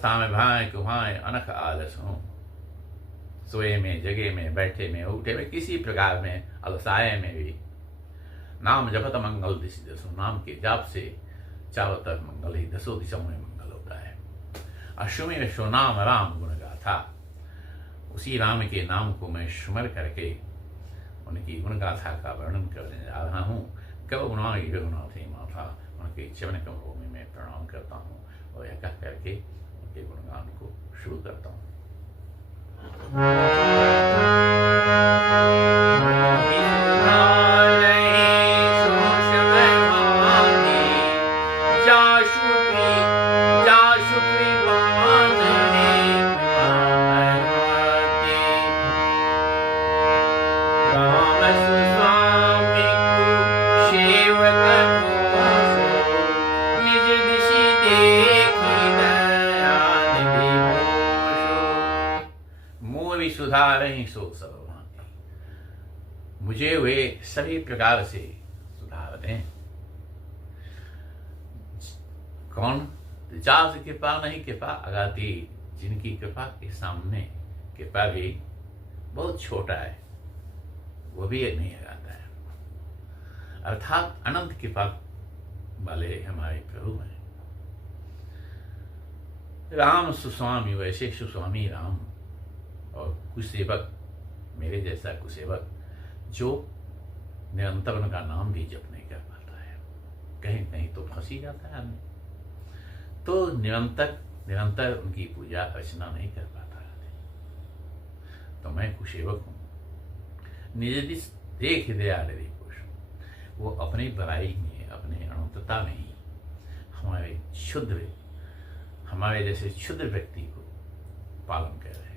अवस्था में भाए कुहाए अनख आलस हूँ। सोए में, जगे में, बैठे में, उठे में, किसी प्रकार में, अलसाए में भी नाम जपत मंगल दिशि दसो। नाम के जाप से चारों तरफ मंगल ही, दसों दिशाओं में मंगल होता है। अश्वमें विश्व नाम राम गुण गाथा। उसी राम के नाम को मैं स्मर करके उनकी गुण गाथा का वर्णन करने जा रहा हूँ। कब गुणाई रघुनाथे माथा, उनके चरण कमलों में मैं प्रणाम करता हूँ और यह कह करके उनके गुणगान को शुरू करता हूँ। सुधारहि सो सब भांति। मुझे वे सभी प्रकार से सुधार दें। कौन? जास कृपा नहीं कृपा अगाती, जिनकी कृपा के सामने कृपा भी बहुत छोटा है, वो भी नहीं लगाता है। अर्थात अनंत कृपा वाले हमारे प्रभु हैं। राम सुस्वामी, वैसे सुस्वामी राम। और कुसेवक, मेरे जैसा कुसेवक जो निरंतर उनका नाम भी जप नहीं कर पाता है, कहीं कहीं तो फंस ही जाता है आदमी, तो निरंतर उनकी पूजा अर्चना नहीं कर पाता है। तो मैं कुसेवक हूँ। निज दिस देख दयालु पुरुष, वो अपनी बड़ाई में, अपने अनंतता में ही हमारे जैसे क्षुद्र व्यक्ति को पालन कर रहे हैं।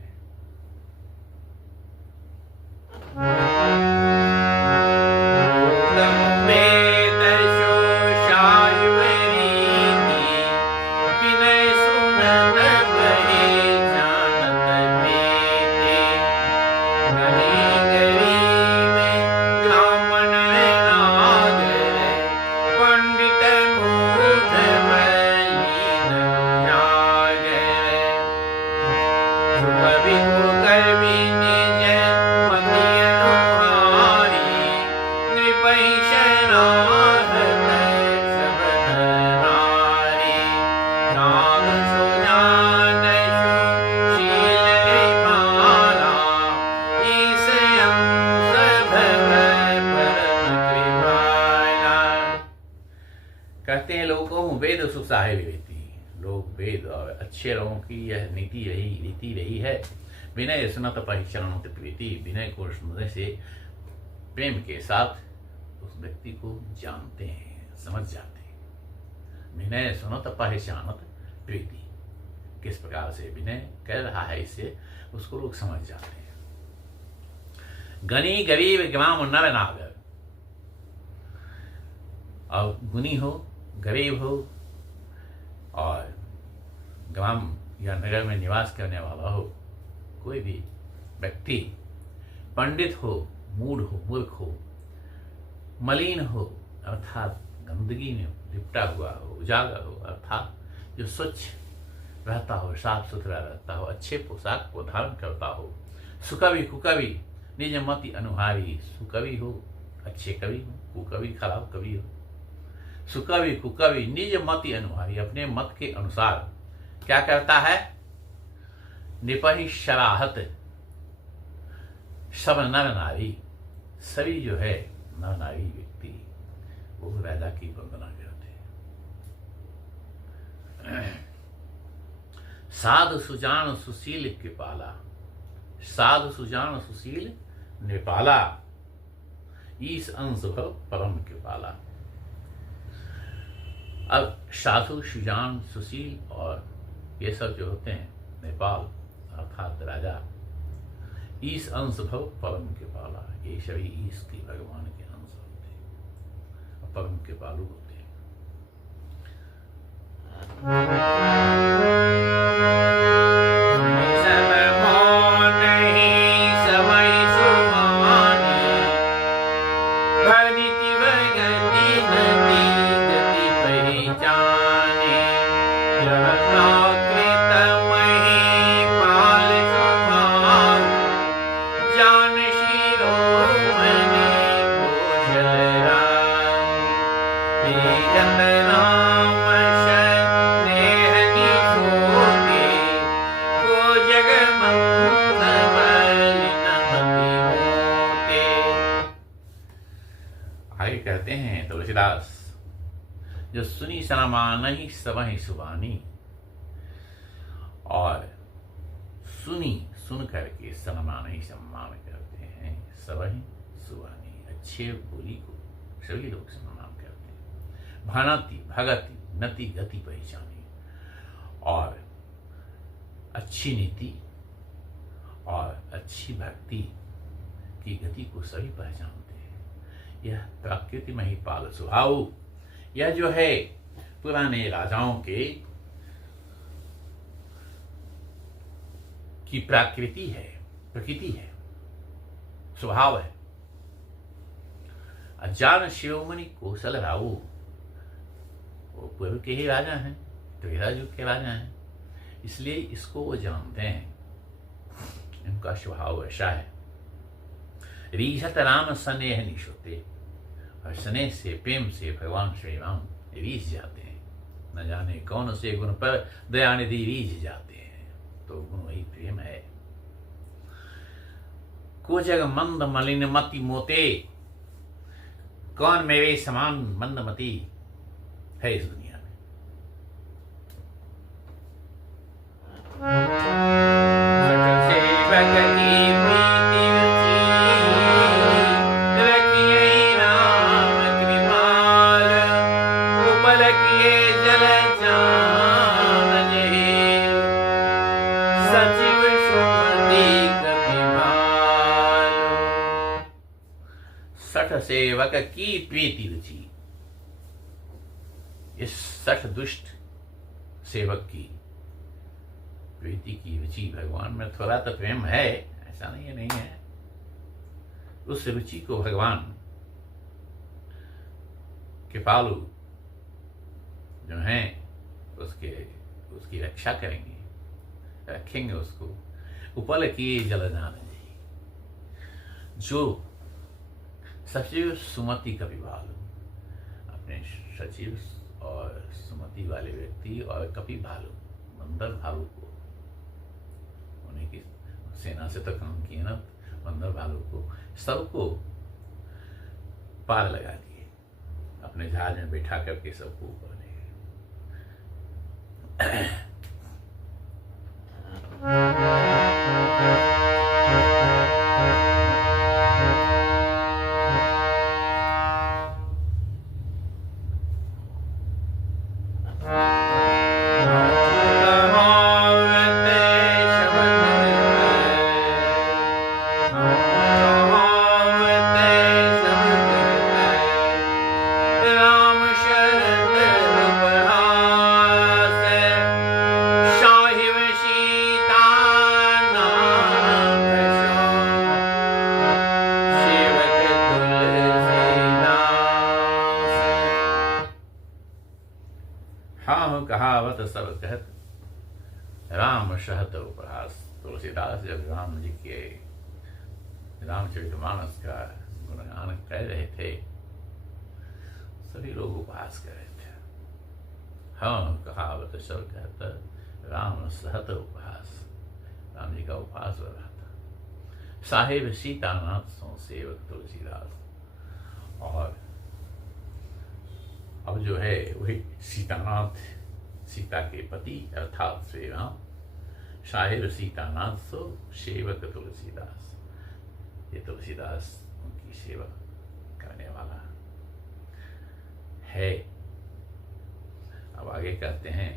कहते हैं लोगों को वेद सुख साहेब रीति। लोग वेद और अच्छे लोगों की यह रीति रही है। विनय सुनत परिचरण प्रीति, विनय को सुनने से प्रेम के साथ उस व्यक्ति को जानते हैं, समझ जाते हैं। विनय सुनत पहचानत प्रीति, किस प्रकार से विनय कह रहा है इससे उसको लोग समझ जाते हैं। गनी गरीब ग्राम नर नागर, और गुनी हो, गरीब हो और ग्राम या नगर में निवास करने वाला हो, कोई भी व्यक्ति पंडित हो, मूढ़ हो, मूर्ख हो, मलिन हो अर्थात गंदगी में लिपटा हुआ हो, उजागर हो अर्थात जो स्वच्छ रहता हो, साफ सुथरा रहता हो, अच्छे पोशाक को धारण करता हो, सुकवि कुकवि निज मति अनुहारी, सुकवि हो, अच्छे कवि हो, कुकवि खराब कवि हो, सुकवि कुकवि निज मति अनुहारी, अपने मत के अनुसार क्या करता है? निपहि शराहत, सब नर नारी, सभी जो है नर नारी व्यक्ति वो राजा की वंदना करते हैं। साधु सुजान सुशील कृपाला, साधु सुजान सुशील नृपाला, ईश अंश भव परम कृपाला। अब साधु सुजान सुशील और ये सब जो होते हैं नेपाल अर्थात राजा, ईश अंश भव परम कृपाला, ये सभी ईश की भगवान के अंश होते हैं और परम कृपालु होते हैं। कहते हैं तुलसीदास, जो सुनी सनमान ही सबहि सुबानी, और सुनी सुन करके सनमान ही सम्मान करते हैं, सबहि सुबानी, अच्छे बोली को सभी लोग सम्मान करते हैं। भानति भगति नति गति पहचानी, और अच्छी नीति और अच्छी भक्ति की गति को सभी पहचानते हैं। यह प्रकृति में ही पाल स्वभाव, यह जो है पुराने राजाओं के की प्रकृति है, प्रकृति है, स्वभाव है। अजान शिरोमणि कौशल राव, वो पूर्व के ही राजा हैं, त्रेता युग के राजा हैं, इसलिए इसको वो जानते हैं। इनका स्वभाव ऐसा है, रीझत राम स्नेह निशोते, और स्नेह से प्रेम से भगवान श्री राम रीझ जाते हैं। न जाने कौन से गुण पर दयानिधि रीझ जाते हैं, तो गुण वही प्रेम है। को जग मंद मलिन मति मोते, कौन मेरे समान मंदमती है इस दुनिया में। सठ सेवक की प्रीति रुचि, इस सठ दुष्ट सेवक की प्रीति की रुचि, भगवान में थोड़ा तो प्रेम है, ऐसा नहीं है। उस रुचि को भगवान कृपालु जो हैं उसकी रक्षा करेंगे, रखेंगे उसको। उपल किए जलदान जी, जो सचिव सुमति कवि भालू, अपने सचिव और सुमति वाले व्यक्ति और कपि भालू, मंदर भालू को, उन्हीं की सेना से तो काम किए ना, मंदर भालू को सबको पार लगा दिए, अपने जहाज में बैठा करके सबको ऊपर ले गए। हाँ कहावत सब कहत, राम सहत उपहास। तुलसीदास जब राम जी के रामचरितमानस का गुणगान कह रहे थे, सभी लोग उपहास कर रहे थे। हाँ कहावत सब कहत, राम सहत उपहास, राम जी का उपहास हो रहा था। साहेब सीतानाथ सो सेवक तुलसीदास, और अब जो है वही सीतानाथ, सीता के पति अर्थात श्री राम, साहेब सीतानाथ सो सेवक तुलसीदास, ये तुलसीदास उनकी सेवा करने वाला है। अब आगे कहते हैं,